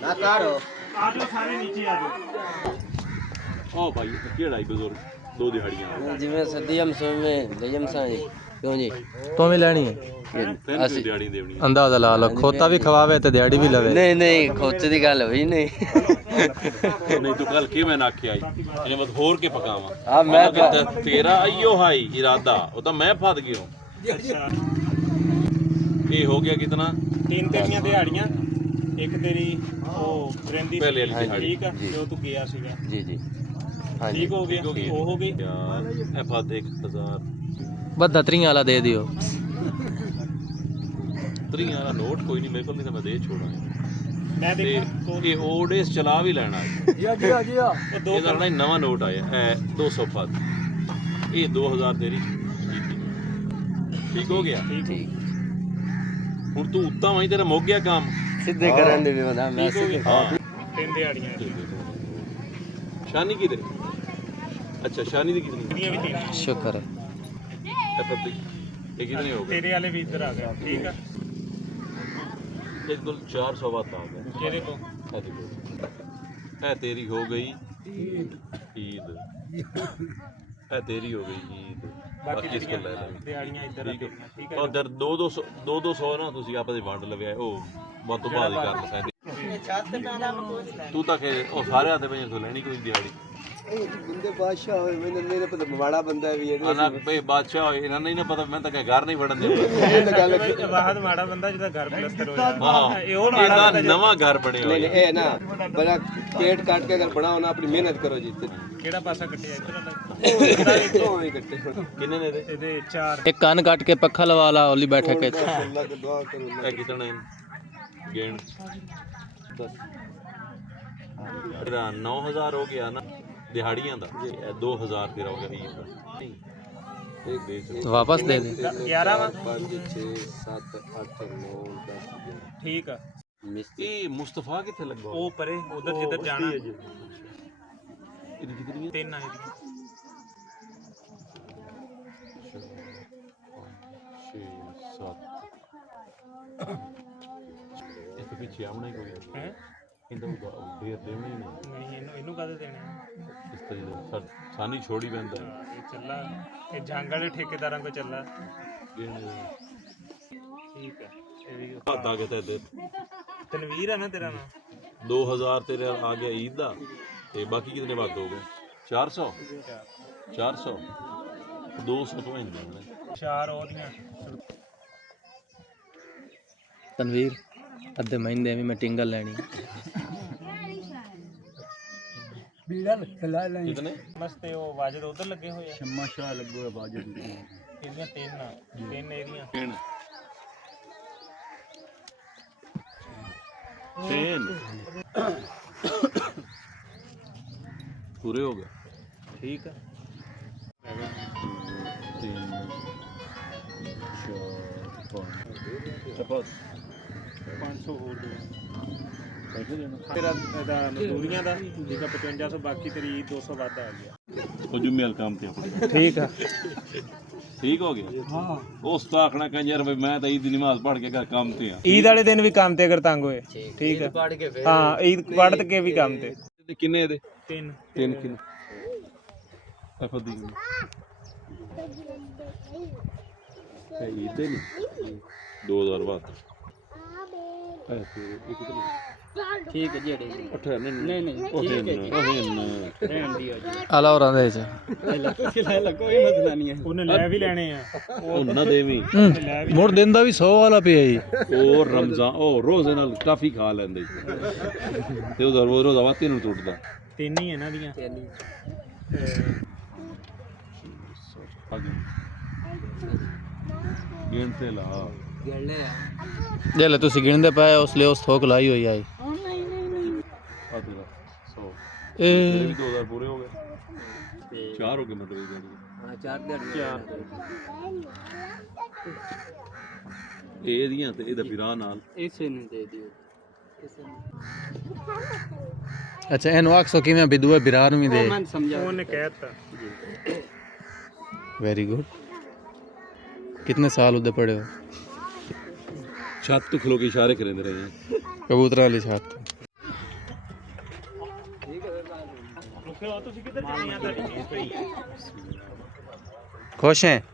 ना काढ़ो आ जाओ सारे नीचे आ जाओ। ओ भाई केड़ा ही बुजुर्ग दो दिहाड़ियां जिवें सदीम सोमे लजम सा जी क्यों जी तो भी लेनी है तीन दिहाड़ी देनी अंदाजा ला लो खोता भी खवावे ते दिहाड़ी भी लवे नहीं नहीं खोते दी गल होई नहीं नहीं तो कल की मैं आखी आई इन्हें मत होर के पकावा हां मैं तेरा अयो हाई इरादा वो तो मैं फद गयो अच्छा ये हो गया कितना तीन तेरियां दिहाड़ियां एक तेरी ओ रेंदी पहले वाली दिहाड़ी ठीक है जो तू गया सीगा जी जी हां जी ठीक हो गया वो हो गई यार ए फद 1000 बस दतरियां वाला दे दियो 3 वाला नोट कोई नहीं मेरे को नहीं तो मैं दे छोड़ा मैं ते देखो ये ओडेस चला भी लेना है वो दो ये करना नवा नोट आया है 200 फद ये 2000 तेरी ठीक हो गया ठीक ਹੁਣ ਤੂੰ ਉੱਤਾ ਵਹੀਂ ਤੇਰਾ ਮੁੱਕ ਗਿਆ ਕੰਮ सीधे करन दे बता मैं सीधे ਹਾਂ तीन दिहाड़ियां शानी की दे अच्छा शानी दी कितनी तेरियां भी तीन शुक्र है है पत्ती ये कितने हो गए तेरे वाले भी इधर आ गए ठीक है एक दो 400 बात आ गए केरे को है देखो है तेरी हो गई ईद है तेरी हो गई ईद बाकी बाकी इसको ले लेंगे दिहाड़ियां इधर ठीक है ठीक है और दर 200 ना ਤੁਸੀਂ ਆਪਸ ਵਿੱਚ ਵੰਡ ਲਵਿਆ ਉਹ ਵੱਧ ਤੋਂ ਬਾਅਦ ਹੀ ਕਰ ਸਕਦੇ ਤੂੰ ਤਾਂ ਕਿ ਉਹ ਸਾਰੇ ਆਤੇ ਪਈਆਂ ਤੋਂ ਲੈਣੀ ਕੋਈ ਦਿਹਾੜੀ बंदे बादशाह होए मैंने नहीं पता माड़ा बंदा भी है ਆਨਾ ਬਈ ਬਾਦਸ਼ਾਹ ਹੋਏ ਇਹਨਾਂ ਨੂੰ ਨਹੀਂ ਪਤਾ ਮੈਂ ਤਾਂ ਕਿ ਘਰ ਨਹੀਂ ਵੜਨ ਦੇ ਵਾਹਦ ਮਾੜਾ ਬੰਦਾ ਜਿਹਦਾ ਘਰ ਪਲਸਤਰ ਹੋ ਜਾਂਦਾ ਹਾਂ ਇਹ ਉਹ ਮਾੜਾ ਇਹਦਾ ਨਵਾਂ ਘਰ ਬਣਿਆ नहीं ਹੋਇਆ नहीं ए ना बड़ा पेट काट के अगर बनाओ ना अपनी मेहनत करो जी ਕਿਹੜਾ ਪਾਸਾ ਕੱਟਿਆ ਇੱਧਰ ਵਾਲਾ तो ही कट्टे ਕਿੰਨੇ ਨੇ ਇਹਦੇ ਇਹਦੇ ਚਾਰ एक कान काट के पक्खा लवा ला ओली बैठे के अल्लाह की दुआ करो ਇਹ ਕਿਤਨੇ ਗੇਣ ਤੇਰਾ 9000 ਹੋ ਗਿਆ ਨਾ ਦਿਹਾੜੀਆਂ ਦਾ ਇਹ 2000 ਤੇਰਾ ਹੋ ਗਿਆ ਈਦ ਦਾ ਇੱਕ ਦੇ ਚਲੋ वापस दे दे 11 ਵਾ 5 6 7 8 9 10 ਠੀਕ ਆ ਇਹ ਮੁਸਤਫਾ ਕਿੱਥੇ ਲੱਗਾ ਉਹ ਪਰੇ ਉਧਰ ਜਿੱਧਰ ਜਾਣਾ ਇਹਦੀ ਕਿਤਨੀ ਹੈ ਤਿੰਨ ਆ ਇਹਦੀ 6 7 ਇਹ ਤਾਂ ਪਿੱਛੇ ਆਉਣਾ ਹੀ ਕੋਈ ਹੈ ਇਹਦਾ ਦੇਰ ਦੇਣੀ ਨਹੀਂ ਨਹੀਂ ਇਹਨੂੰ ਕਾਹਦੇ ਦੇਣੇ ਆ? ਇਸ ਤਰ੍ਹਾਂ ਸਾਨੀ ਛੋੜੀ ਪੈਂਦਾ ਇਹ ਚੱਲਾ ਇਹ ਜੰਗ ਵਾਲੇ ਠੇਕੇਦਾਰਾਂ ਕੋ ਚੱਲਾ ਠੀਕ ਹੈ ਇਹ ਵੀ ਹੱਦ ਆ ਕੇ ਤੇ ਤਨਵੀਰ ਹੈ ਨਾ ਤੇਰਾ ਨਾਮ 2000 ਤੇਰੇ ਆ ਗਿਆ ਈਦ ਦਾ ਤੇ ਬਾਕੀ ਕਿਤਨੇ ਬਾਅਦ ਹੋ ਗਏ 400 400 200 ਤੋਂ ਇੰਨੇ ਚਾਰ ਉਹਦੀਆਂ तनवीर अद्धे महीने में मैं टिंगल लेनी ਕਿਤਨੇ ਮਸਤੇ ਉਹ ਵਾਜਦ ਉਧਰ ਲੱਗੇ ਹੋਏ ਆ ਸ਼ਮਾ ਸ਼ਾਹ ਲੱਗੋ ਹੈ ਬਾਜੂ ਇਹਦੀਆਂ ਤਿੰਨ ਆ ਤਿੰਨ ਇਹਦੀਆਂ ਤਿੰਨ ਪੂਰੇ ਹੋ ਗਏ ਠੀਕ ਆ 500 ਹੋਰ ਦੇ ਤੇਰਾ ਇਹਦਾ ਮਜ਼ਦੂਰੀਆਂ ਦਾ ਜਿਹਦਾ 5500 ਬਾਕੀ ਤੇਰੀ 200 ਵੱਧ ਆ ਗਿਆ ਉਹ ਜੁਮੇਲ ਕੰਮ ਤੇ ਆਪਣੇ ਠੀਕ ਆ ਠੀਕ ਹੋ ਗਿਆ ਹਾਂ ਉਸ ਤਾਂ ਆਖਣਾ ਕਿ ਯਾਰ ਬਈ ਮੈਂ ਤਾਂ ਈਦ ਦੀ ਨਮਾਜ਼ ਪੜ੍ਹ ਕੇ ਘਰ ਕੰਮ ਤੇ ਆ ਈਦ ਵਾਲੇ ਦਿਨ ਵੀ ਕੰਮ ਤੇ ਅਗਰ ਤੰਗ ਹੋਏ ਠੀਕ ਆ ਹਾਂ ਈਦ ਪੜ੍ਹ ਕੇ ਵੀ ਕੰਮ ਤੇ ਕਿੰਨੇ ਇਹਦੇ ਤਿੰਨ ਤਿੰਨ ਕਿੰਨੇ ਫਦੀ ਇਹ ਈਦ ਦੇ ਨਹੀਂ 2000 ਬਾਅਦ ठीक है जी नहीं नहीं ठीक है ਰਹਿਣ ਦੀ ਆ ਜੀ आला और आंदे च कोई मसला नहीं है ਉਹਨੇ ਲੈ ਵੀ ਲੈਣੇ ਆ ਉਹਨਾਂ ਦੇ ਵੀ मुड़ दिन दा भी 100 वाला पे आई ਉਹ ਰਮਜ਼ਾਨ ਉਹ ਰੋਜ਼ੇ ਨਾਲ ਕਾਫੀ ਖਾ ਲੈਂਦੇ ਸੀ। ਤੇ ਉਹਦਾ ਰੋਜ਼ਾ ਵਾਤੀ ਨੂੰ ਟੁੱਟਦਾ ਤਿੰਨ ਹੀ ਇਹਨਾਂ ਦੀਆਂ ਗਿਣ ਤੇ ਲਾ जे ले तुसी गिनदे पाए उस लिए उस थोक लाई हुई आई ਆ ਤੇਰਾ 100 ए ਤੇਰੇ ਵੀ 2000 ਪੂਰੇ ਹੋ ਗਏ 4 ਹੋ ਗਏ ਮਤਲਬ ਇਹ हां चार ਇਹਦੀਆਂ ਤੇ ਇਹਦਾ ਫਿਰਾਂ ਨਾਲ इसे नहीं दे दियो अच्छा एनु आखसो कि मैं बिदुआ बिरार में दे मन समझा ਉਹਨੇ ਕਹਿਤਾ वेरी गुड कितने साल उधर पड़े हो ਛੱਤ ਤੋਂ ਖਲੋ ਕੇ ਇਸ਼ਾਰੇ ਕਰਦੇ ਰਹੇ कबूतर वाली छत ਤੁਸੀਂ ਕਿੱਧਰ ਚੱਲੇ ਆ ਤੁਹਾਡੀ ਹਿਸਟਰੀ खुश हैं